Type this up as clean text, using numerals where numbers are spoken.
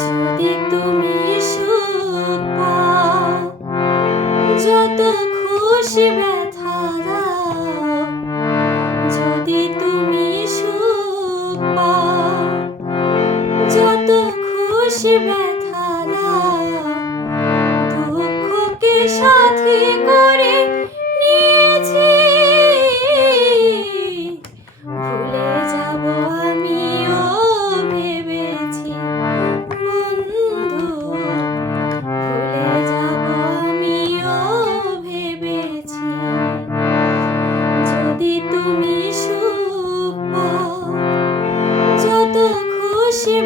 যদি তুমি সুখ পাও, যত খুশি ব্যথা দাও। যদি তুমি সুখ পাও, যত খুশি ব্যথা দাও। দুঃখকে সাথী করে নিয়েছি, ভুলে যাব আমিও ভেবেছি বন্ধু, ভুলে যাব আমিও ভেবেছি। যদি তুমি সুখ পাও, যত খুশি